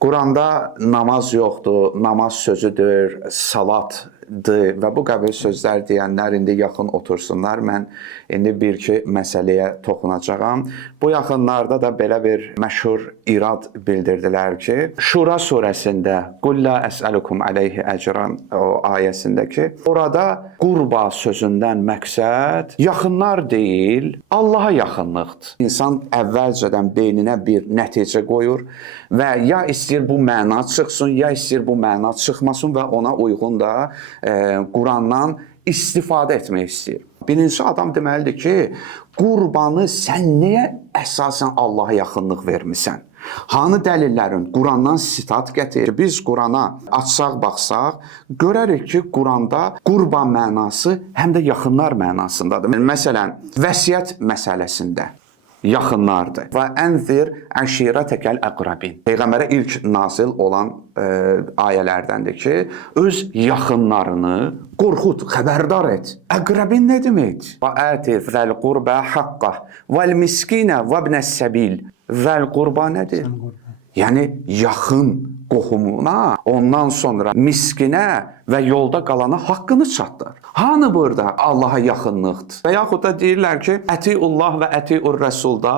Quranda namaz yoxdur, namaz sözüdür, salatdır və bu qəbil sözlər deyənlər indi yaxın otursunlar. Mən indi bir-iki məsələyə toxunacağam. Bu yaxınlarda da belə bir məşhur irad bildirdilər ki, Şura surəsində "Qul la əsəlukum aleyhi əcran" o ayəsindəki orada qurba sözündən məqsəd yaxınlar deyil, Allaha yaxınlıqdır. İnsan əvvəlcədən beyninə bir nəticə qoyur və ya istəyir bu məna çıxsın, ya istəyir bu məna çıxmasın və ona uyğun da Qurandan istifadə etmək istəyir. Birinci adam deməlidir ki, qurbanı sən niyə əsasən Allaha yaxınlıq vermisən? Hanı dəlillərin? Qurandan sitat gətirir. Biz Qurana açsaq, baxsaq, görərik ki, Quranda qurban mənası həm də yaxınlar mənasındadır. Məsələn, vəsiyyət məsələsində yaxınlardır. Və ənzir əşirətəkəl əqrabin. Peyğəmbərə ilk nazil olan ayələrdəndir ki, öz yaxınlarını qorxut, xəbərdar et. Əqrabin nə deməkdir? Və əti zəl qurbə haqqa vəl miskinə və ibnəs-səbil. Zəl qurba nədir? Yəni, yaxın qohumuna, ondan sonra miskinə və yolda qalana haqqını çatdır. Hanı burada Allaha yaxınlıqdır? Və yaxud da deyirlər ki, ətiullah və ətiur rəsulda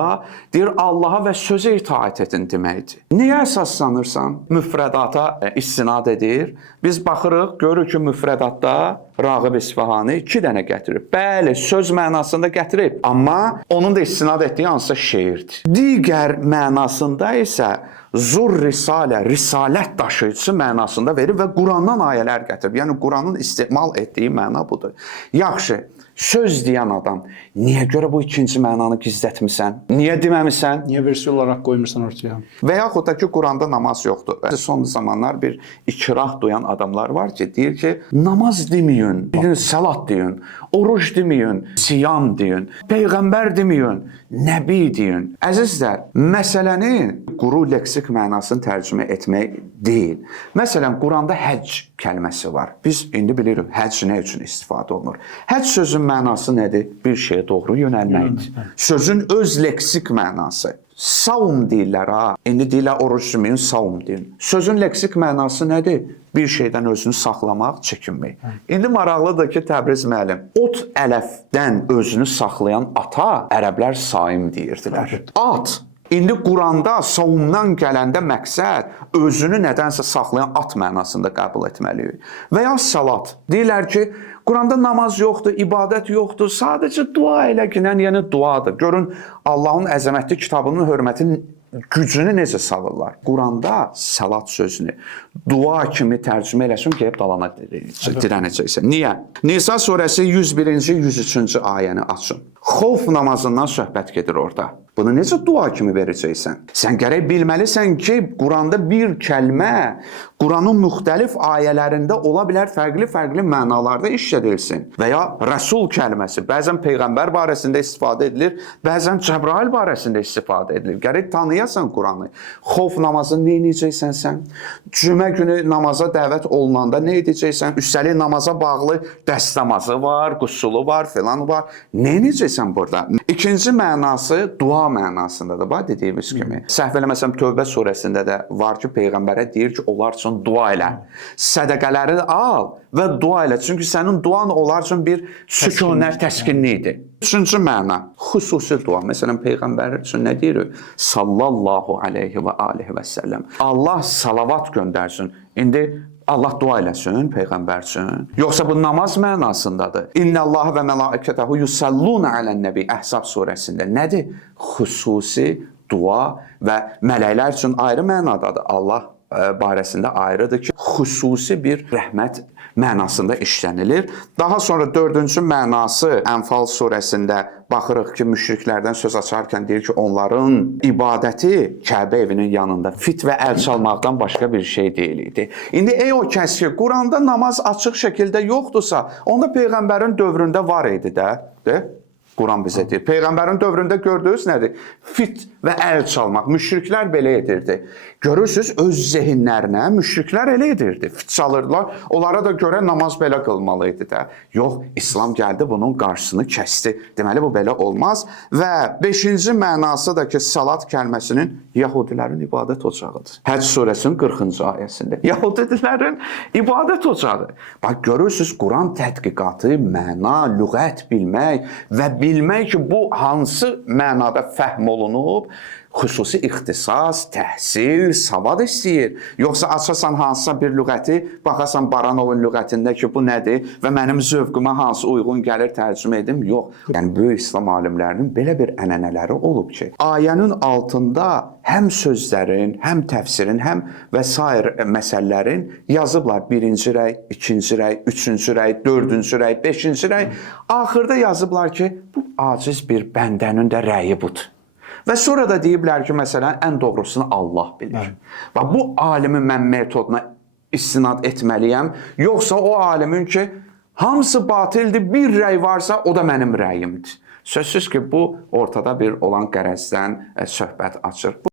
deyir, Allaha və sözə itaət edin deməkdir. Niyə əsaslanırsan? Müfrədata istinad edir. Biz baxırıq, görürük ki, müfrədatda Rağib İsfahani 2 dənə gətirib. Bəli, söz mənasında gətirib, amma onun da istinad etdiyi hansısa şeirdir. Digər mənasında isə zur risalə, risalət daşıyıcısı mənasında verir və Qurandan ayələr gətirib. Yəni, Quranın istimal etdiyi məna budur. Yaxşı, söz deyən adam, niyə görə bu ikinci mənanı gizlətmirsən? Niyə deməmisən? Niyə versiya olaraq qoymursan ortaya? Və yaxud da ki, Quranda namaz yoxdur. Son zamanlar bir ikrah duyan adamlar var ki, deyir ki, namaz deməyin, salat deyin, oruç deməyin, siyam deyin, peyğəmbər deməyin, nəbi deyin. Əzizlər, məsələni quru leksik mənasını tərcümə etmək deyil. Məsələn, Quranda həcc kəlməsi var. Biz indi bilirik, həcc nə üçün istifadə olunur? Həcc sözün mənası nədir? Bir şeyə doğru yönəlməkdir. Sözün öz leksik mənası. Savm deyirlər ha. İndi deyirlər oruç deməyin, savm deyin. Sözün leksik mənası nədir? Bir şeydən özünü saxlamaq, çəkinmək. İndi maraqlıdır ki, Təbriz müəllim, ot ələfdən özünü saxlayan ata ərəblər saim deyirdilər. At. İndi Quranda savumdan gələndə məqsəd özünü nədənsə saxlayan at mənasında qəbul etməliyik. Və ya salat. Deyirlər ki, Quranda namaz yoxdur, ibadət yoxdur, sadəcə dua elə ki, yəni duadır. Görün, Allahın əzəmətli kitabının hörmətini, gücünü necə salırlar. Quranda salat sözünü dua kimi tərcümə eləsin ki, hep dalana dirənəcəksən. Niyə? Nisa surəsi 101-ci, 103-cü ayəni açın. Xof namazından söhbət gedir orada. Bunu necə dua kimi verəcəksən? Sən gərək bilməlisən ki, Quranda bir kəlmə Quranın müxtəlif ayələrində ola bilər fərqli-fərqli mənalarda işlədilsin. Və ya Rəsul kəlməsi bəzən Peyğəmbər barəsində istifadə edilir, bəzən Cəbrail barəsində istifadə edilir. Gərək tanıyasan Quranı. Xof namazını nə edəcəksən sən? Cümə günü namaza dəvət olunanda nə edəcəksən? Üstəlik namaza bağlı dəst namazı var, qusulu var, filan var. Nə edəcəksən burada? İkinci mənası dua mənasındadır. Bax, dediyimiz kimi. Səhv eləməsəm, Tövbə surəsində də var ki, Peyğəmbərə deyir ki, onlar üçün dua elə. Sədəqələri al və dua elə. Çünki sənin duan onlar üçün bir sükunət, təskinlikdir. Üçüncü məna, xüsusi dua. Məsələn, Peyğəmbər üçün nə deyir? Sallallahu aleyhi və aleyhi və səlləm. Allah salavat göndərsin. İndi Allah dua eləsin Peyğəmbər üçün. Yoxsa bu namaz mənasındadır. İnnəllaha və mələikətəhu yusalluna alən-nəbi Əhzab surəsində nədir? Xüsusi dua və mələklər üçün ayrı mənadadır. Allah barəsində ayrıdır ki, xüsusi bir rəhmət mənasında işlənilir. Daha sonra 4-cü mənası Ənfal surəsində baxırıq ki, müşriklərdən söz açarkən deyir ki, onların ibadəti Kəbə evinin yanında fit və əl çalmaqdan başqa bir şey deyil idi. İndi ey o kəs ki, Quranda namaz açıq şəkildə yoxdursa, onda Peyğəmbərin dövründə var idi də. Quran bizə deyir. Peyğəmbərin dövründə gördüyünüz nədir? Fit və əl çalmaq. Müşriklər belə edirdi. Görürsüz, öz zehinlərinə müşriklər elə edirdi. Fit çalırdılar. Onlara da görə namaz belə qılmalı idi də. Yox, İslam gəldi, bunun qarşısını kəsdi. Deməli, bu belə olmaz. Və 5-ci mənası da ki, salat kəlməsinin Yahudilərin ibadət ocağıdır. Həcc surəsinin 40-cı ayəsində. Yahudilərin ibadət ocağı. Bax, görürsünüz, Quran tədqiqatı, məna, lüğət bilmək və bilmək ki, bu hansı mənada fəhm olunub, xüsusi ixtisas, təhsil, savad istəyir. Yoxsa açasan hansısa bir lüğəti, baxasan Baranovun lüğətində ki, bu nədir və mənim zövqümə hansı uyğun gəlir tərcümə edim? Yox. Yəni, böyük İslam alimlərinin belə bir ənənələri olub ki, ayənin altında həm sözlərin, həm təfsirin, həm və sair məsələlərin yazıblar. 1-ci rəy, 2-ci rəy, 3-cü rəy, 4-cü rəy, 5-ci rəy. Axırda yazıblar ki, bu aciz bir bəndənin də rəyi budur. Və sonra da deyiblər ki, məsələn, ən doğrusunu Allah bilir. Və bu alimin mən metoduna istinad etməliyəm, yoxsa o alimin ki, hamısı batildir, bir rəy varsa, o da mənim rəyimdir. Sözsüz ki, bu ortada bir olan qərəzdən söhbət açır.